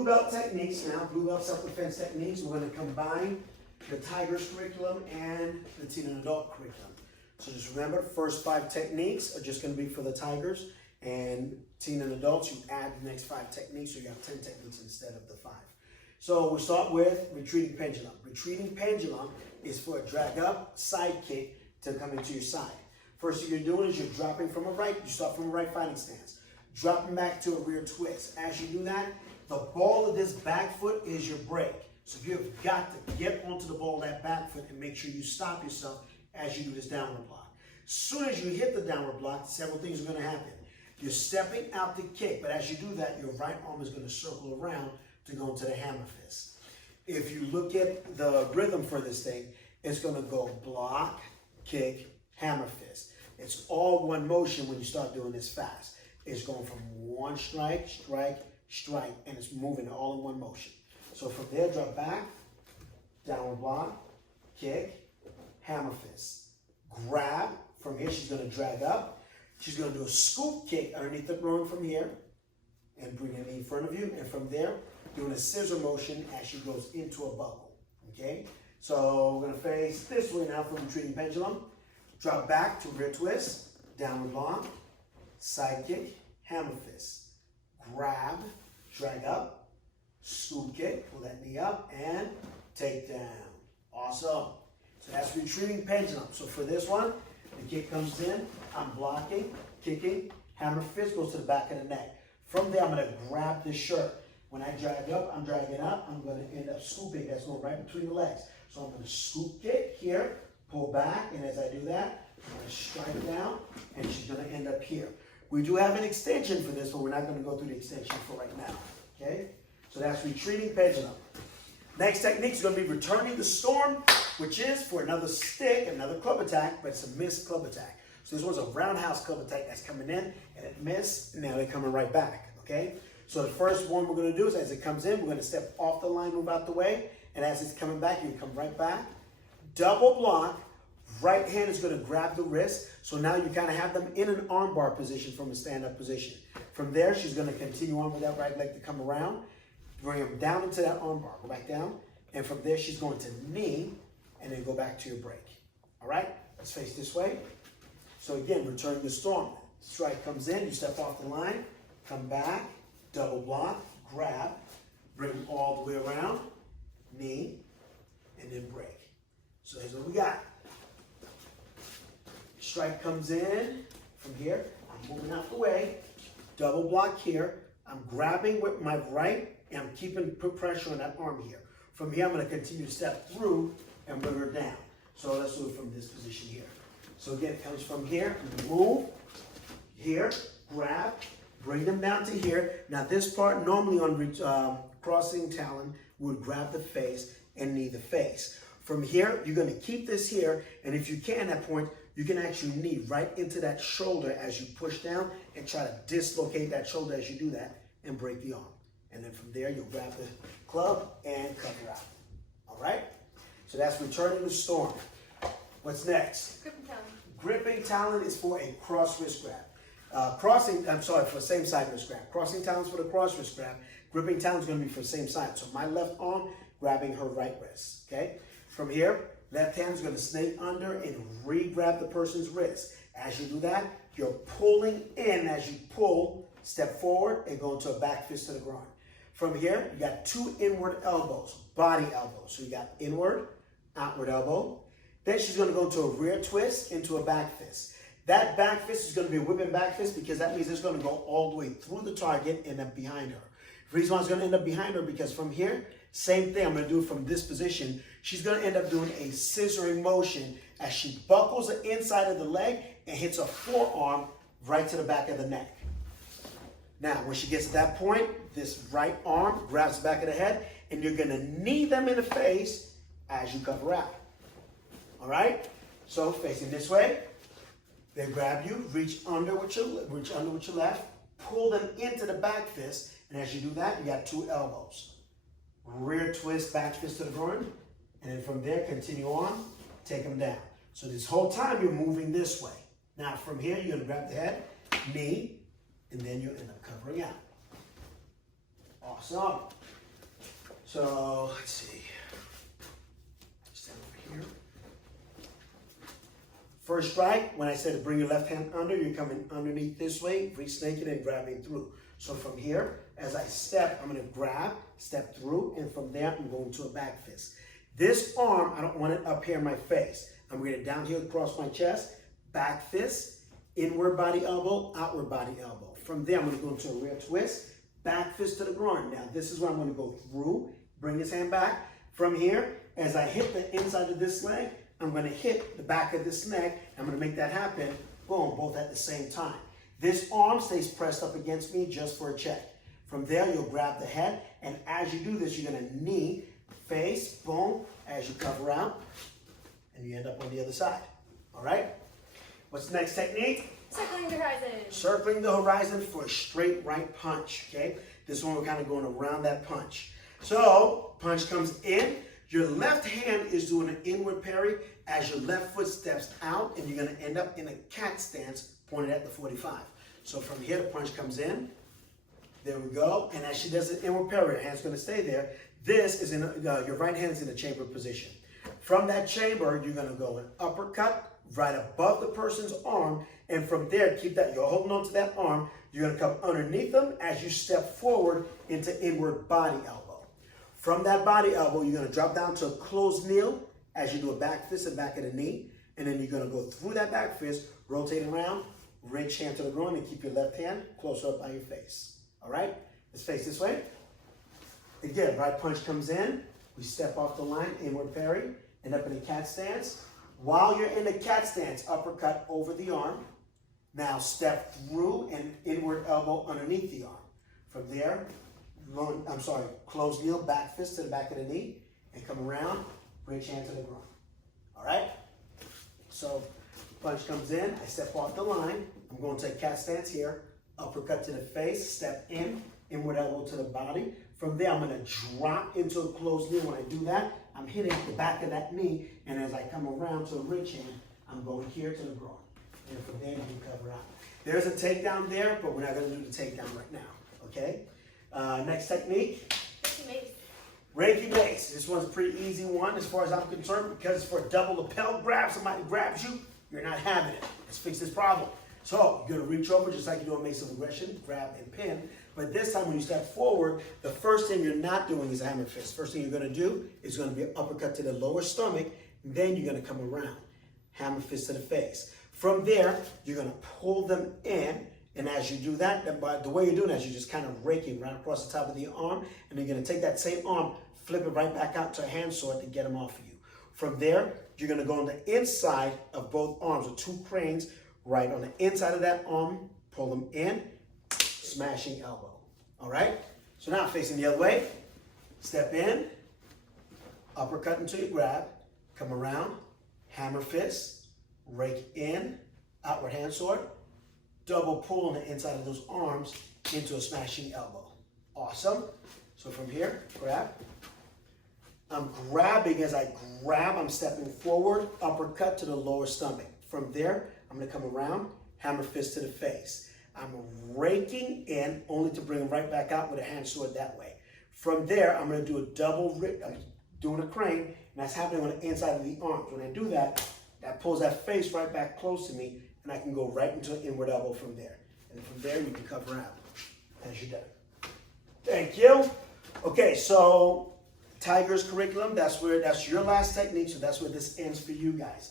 blue belt techniques now, blue belt self-defense techniques. We're going to combine the Tigers curriculum and the teen and adult curriculum. So just remember, the first 5 techniques are just going to be for the Tigers, and teen and adults, you add the next 5 techniques, so you have 10 techniques instead of the 5. So we start with retreating pendulum. Retreating pendulum is for a drag up side kick to come into your side. First thing you're doing is you're dropping from a right, you start from a right fighting stance. Dropping back to a rear twist. As you do that, the ball of this back foot is your break. So you've got to get onto the ball of that back foot and make sure you stop yourself as you do this downward block. As soon as you hit the downward block, several things are going to happen. You're stepping out to kick, but as you do that, your right arm is going to circle around to go into the hammer fist. If you look at the rhythm for this thing, it's going to go block, kick, hammer fist. It's all one motion when you start doing this fast. It's going from one strike, strike, strike, and it's moving all in one motion. So from there, drop back, downward block, kick, hammer fist. Grab. From here, she's going to drag up. She's going to do a scoop kick underneath the throwing from here and bring it in front of you. And from there, doing a scissor motion as she goes into a bubble. Okay? So we're going to face this way now for retreating pendulum. Drop back to rear twist, downward block, side kick, hammer fist. Grab, drag up, scoop kick, pull that knee up, and take down. Awesome. So that's retreating pendulum. So for this one, the kick comes in, I'm blocking, kicking, hammer fist goes to the back of the neck. From there, I'm going to grab this shirt. When I drag up, I'm dragging up, I'm going to end up scooping. That's going right between the legs. So I'm going to scoop kick here, pull back, and as I do that, I'm going to strike down, and she's going to end up here. We do have an extension for this, but we're not going to go through the extension for right now. Okay? So that's retreating pendulum. Next technique is going to be returning the storm, which is for another stick, another club attack, but it's a missed club attack. So this one's a roundhouse club attack that's coming in, and it missed, and now they're coming right back. Okay? So the first one we're going to do is as it comes in, we're going to step off the line, move out the way, and as it's coming back, you come right back. Double block. Right hand is going to grab the wrist. So now you kind of have them in an arm bar position from a stand-up position. From there, she's going to continue on with that right leg to come around. Bring them down into that arm bar. Go back down. And from there, she's going to knee and then go back to your break. All right? Let's face this way. So again, returning the storm. Strike comes in. You step off the line. Come back. Double block. Grab. Bring them all the way around. Knee. And then break. So here's what we got. Strike comes in from here. I'm moving out the way. Double block here. I'm grabbing with my right and I'm put pressure on that arm here. From here, I'm going to continue to step through and bring her down. So let's do it from this position here. So again, it comes from here. Move here. Grab. Bring them down to here. Now this part normally on crossing talon would grab the face and knee the face. From here, you're going to keep this here. And if you can at that point, you can actually knee right into that shoulder as you push down and try to dislocate that shoulder as you do that and break the arm. And then from there, you'll grab the club and cover out. All right? So that's returning the storm. What's next? Gripping talon. Gripping talon is for a cross wrist grab. For same side wrist grab. Crossing talon is for the cross wrist grab. Gripping talon is going to be for the same side. So my left arm grabbing her right wrist. Okay? From here, left hand is going to snake under and re-grab the person's wrist. As you do that, you're pulling in. As you pull, step forward and go into a back fist to the groin. From here, you got 2 inward elbows, body elbows. So you got inward, outward elbow. Then she's going to go to a rear twist into a back fist. That back fist is going to be a whipping back fist because that means it's going to go all the way through the target and then behind her. The reason why it's going to end up behind her because from here, same thing I'm going to do from this position. She's going to end up doing a scissoring motion as she buckles the inside of the leg and hits a forearm right to the back of the neck. Now, when she gets to that point, this right arm grabs the back of the head and you're going to knee them in the face as you cover out. All right? So facing this way, they grab you, reach under with your left, pull them into the back fist, and as you do that, you got 2 elbows. Rear twist, back fist to the groin, and then from there, continue on, take them down. So this whole time, you're moving this way. Now, from here, you're going to grab the head, knee, and then you end up covering out. Awesome. So let's see. Stand over here. First strike, when I said to bring your left hand under, you're coming underneath this way, re-snaking and grabbing through. So from here, as I step, I'm gonna grab, step through, and from there, I'm going to a back fist. This arm, I don't want it up here in my face. I'm gonna get it down here across my chest, back fist, inward body elbow, outward body elbow. From there, I'm gonna go into a rear twist, back fist to the groin. Now, this is where I'm gonna go through, bring this hand back. From here, as I hit the inside of this leg, I'm gonna hit the back of this neck. I'm gonna make that happen, boom, both at the same time. This arm stays pressed up against me just for a check. From there, you'll grab the head, and as you do this, you're gonna knee, face, boom, as you cover out, and you end up on the other side, all right? What's the next technique? Circling the horizon. Circling the horizon for a straight right punch, okay? This one we're kind of going around that punch. So, punch comes in, your left hand is doing an inward parry as your left foot steps out, and you're gonna end up in a cat stance pointed at the 45. So from here, the punch comes in, there we go, and as she does an inward parry, her hand's gonna stay there. This is in, your right hand is in a chamber position. From that chamber, you're gonna go an uppercut right above the person's arm, and from there, keep that, you're holding on to that arm, you're gonna come underneath them as you step forward into inward body elbow. From that body elbow, you're gonna drop down to a closed kneel as you do a back fist and back of the knee, and then you're gonna go through that back fist, rotating around, reach hand to the groin, and keep your left hand closer up by your face. All right, let's face this way. Again, right punch comes in, we step off the line, inward parry, end up in a cat stance. While you're in the cat stance, uppercut over the arm. Now step through and inward elbow underneath the arm. From there, closed kneel, back fist to the back of the knee, and come around, reach hand to the groin. All right? So, punch comes in, I step off the line, I'm going to take cat stance here, uppercut to the face, step in, inward elbow to the body. From there, I'm going to drop into a closed knee. When I do that, I'm hitting the back of that knee, and as I come around to a reach hand, I'm going here to the groin. And from there, you can cover out. There's a takedown there, but we're not going to do the takedown right now, okay? Next technique. Reiki mace. Reiki mace. This one's a pretty easy one as far as I'm concerned, because it's for a double lapel grab. Somebody grabs you, you're not having it. Let's fix this problem. So you're going to reach over just like you do a mace of aggression, grab and pin. But this time when you step forward, the first thing you're not doing is a hammer fist. First thing you're going to do is going to be an uppercut to the lower stomach. Then you're going to come around. Hammer fist to the face. From there, you're going to pull them in. And as you do that, the way you're doing that is you're just kind of raking right across the top of the arm. And you're going to take that same arm, flip it right back out to a hand sword to get them off of you. From there, you're going to go on the inside of both arms with two cranes. Right on the inside of that arm, pull them in, smashing elbow. All right? So now facing the other way, step in, uppercut until you grab, come around, hammer fist, rake in, outward hand sword, double pull on the inside of those arms into a smashing elbow. Awesome. So from here, grab. I'm grabbing. As I grab, I'm stepping forward, uppercut to the lower stomach. From there, I'm going to come around, hammer fist to the face. I'm raking in only to bring them right back out with a hand sword that way. From there, I'm going to do a double, I'm doing a crane, and that's happening on the inside of the arms. When I do that, that pulls that face right back close to me, and I can go right into an inward elbow from there. And from there, you can cover out as you're done. Thank you. Okay, so Tiger's curriculum, that's your last technique, so that's where this ends for you guys.